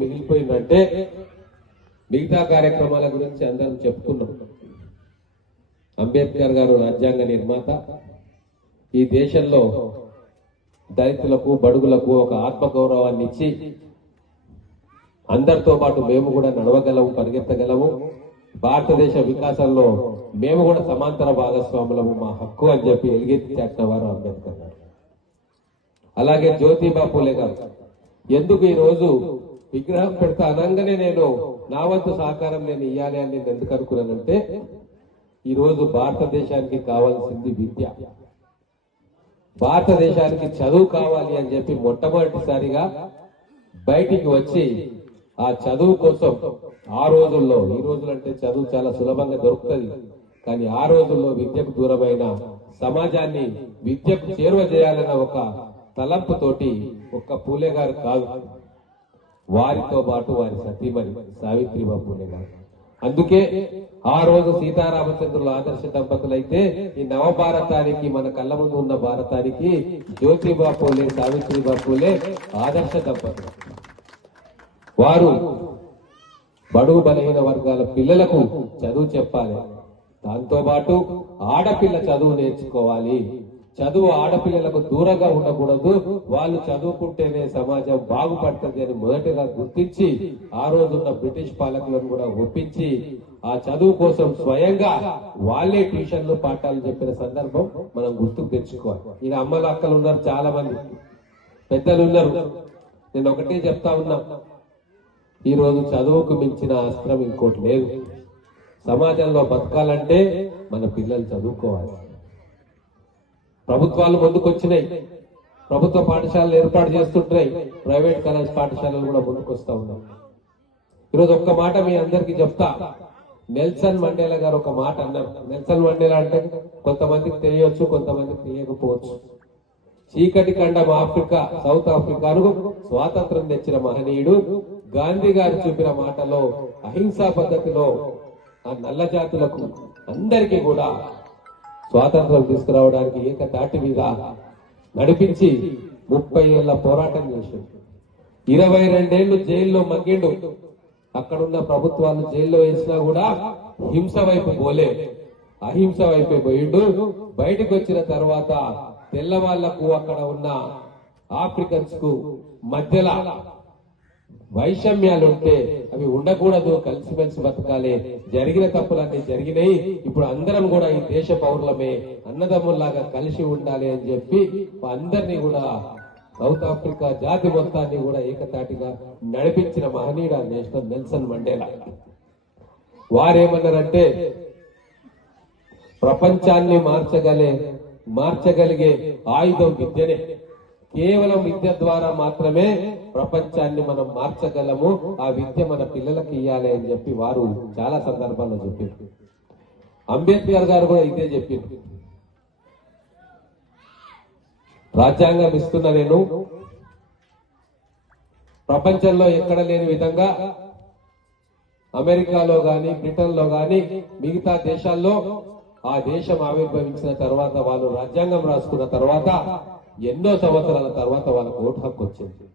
మిగిలిపోయిందంటే మిగతా కార్యక్రమాల గురించి అందరం చెప్పుకున్నాం. అంబేద్కర్ గారు రాజ్యాంగ నిర్మాత. ఈ దేశంలో దళితులకు బడుగులకు ఒక ఆత్మగౌరవాన్ని ఇచ్చి అందరితో పాటు మేము కూడా నడవగలము పరిగెత్తగలము. భారతదేశ వికాసంలో మేము కూడా సమాంతర భాగస్వాములము మా హక్కు అని చెప్పి ఎలుగెత్తి చాటిన వారు అంబేద్కర్ గారు. అలాగే జ్యోతిబా పూలే గారు. ఎందుకు ఈ రోజు విగ్రహం పెడతా అనగానే నేను నా వంతు సహకారం నేను ఇయ్యాలి అని నేను ఎందుకు అనుకున్నానంటే ఈ రోజు భారతదేశానికి కావాల్సింది విద్య. భారతదేశానికి చదువు కావాలి అని చెప్పి మొట్టమొదటిసారిగా బయటికి వచ్చి ఆ చదువు కోసం ఆ రోజుల్లో ఈ రోజులంటే చదువు చాలా సులభంగా దొరుకుతుంది కానీ ఆ రోజుల్లో విద్యకు దూరమైన సమాజాన్ని విద్యకు చేరువ చేయాలన్న ఒక తలంపుతోటి ఒక్క పూలే గారు కాదు. వారితో పాటు వారి సతీమణి సావిత్రిబాబు పూలే గారు అందుకే ఆ రోజు సీతారామచంద్రుల ఆదర్శ దంపతులైతే ఈ నవభారతానికి మన కళ్ళ ముందు ఉన్న భారతానికి జ్యోతిబా పూలే సావిత్రిబా పూలే ఆదర్శ దంపతులు. వారు బడుగు బలహీన వర్గాల పిల్లలకు చదువు చెప్పాలి. దాంతో పాటు ఆడపిల్ల చదువు నేర్చుకోవాలి. చదువు ఆడపిల్లలకు దూరంగా ఉండకూడదు. వాళ్ళు చదువుకుంటేనే సమాజం బాగుపడుతుంది అని మొదటగా గుర్తించి ఆ రోజున్న బ్రిటిష్ పాలకులను కూడా ఒప్పించి ఆ చదువు కోసం స్వయంగా వాళ్ళే ట్యూషన్లు పాఠాలు చెప్పిన సందర్భం మనం గుర్తుకు తెచ్చుకోవాలి. ఈయన అమ్మలు అక్కలు ఉన్నారు చాలా మంది పెద్దలు ఉన్నారు. నేను ఒకటే చెప్తా ఉన్నా. ఈ రోజు చదువుకు మించిన అస్త్రం ఇంకోటి లేదు. సమాజంలో బతకాలంటే మన పిల్లలు చదువుకోవాలి. ప్రభుత్వాలు ముందుకొచ్చినాయి. ప్రభుత్వ పాఠశాలలు ఏర్పాటు చేస్తుంటున్నాయి. ప్రైవేట్ కాలేజ్ పాఠశాలలు కూడా ముందుకొస్తా ఉన్నాయి. ఈరోజు ఒక్క మాట మీ అందరికి చెప్తా. నెల్సన్ మండేలా గారు ఒక మాట అన్నారు. నెల్సన్ మండేలా అంటే కొంతమందికి తెలియవచ్చు కొంతమందికి తెలియకపోవచ్చు. చీకటి ఖండం ఆఫ్రికా సౌత్ ఆఫ్రికాను స్వాతంత్రం తెచ్చిన మహనీయుడు గాంధీ గారు చూపిన మాటలో అహింసా పద్ధతిలో ఆ నల్ల జాతులకు అందరికీ కూడా స్వాతంత్రం తీసుకురావడానికి ఏకతాటి మీద నడిపించి ముప్పై ఏళ్ళ పోరాటం చేసిండు ఇరవై రెండేళ్ళు జైల్లో మగ్గిండు. అక్కడున్న ప్రభుత్వాలు జైల్లో వేసినా కూడా హింస వైపు పోలే అహింస వైపే పోయిండు. బయటకు వచ్చిన తర్వాత తెల్లవాళ్ళకు అక్కడ ఉన్న ఆఫ్రికన్స్కు మధ్యలో వైషమ్యాలు ఉంటే అవి ఉండకూడదు కలిసిమెలిసి బతకాలి. జరిగిన తప్పులన్నీ జరిగినాయి. ఇప్పుడు అందరం కూడా ఈ దేశ పౌరులమే అన్నదమ్ముల్లాగా కలిసి ఉండాలి అని చెప్పి అందరినీ కూడా సౌత్ ఆఫ్రికా జాతి మొత్తాన్ని కూడా ఏకతాటిగా నడిపించిన మహనీయుడు నేషనల్ నెల్సన్ మండేలా. వారేమన్నారంటే ప్రపంచాన్ని మార్చగలే మార్చగలిగే ఆయుధం విద్యనే. కేవలం విద్య ద్వారా మాత్రమే ప్రపంచాన్ని మనం మార్చగలము ఆ విద్య మన పిల్లలకి ఇవ్వాలి అని చెప్పి వారు చాలా సందర్భాల్లో చెప్పారు. అంబేద్కర్ గారు కూడా ఇదే చెప్పింది రాజ్యాంగం ఇస్తున్న నేను. ప్రపంచంలో ఎక్కడ లేని విధంగా అమెరికాలో గాని బ్రిటన్లో గాని మిగతా దేశాల్లో ఆ దేశం ఆవిర్భవించిన తర్వాత వాళ్ళు రాజ్యాంగం రాసుకున్న తర్వాత ఎన్నో సంవత్సరాల తర్వాత వాళ్ళకు ఓటు హక్కు వచ్చింది.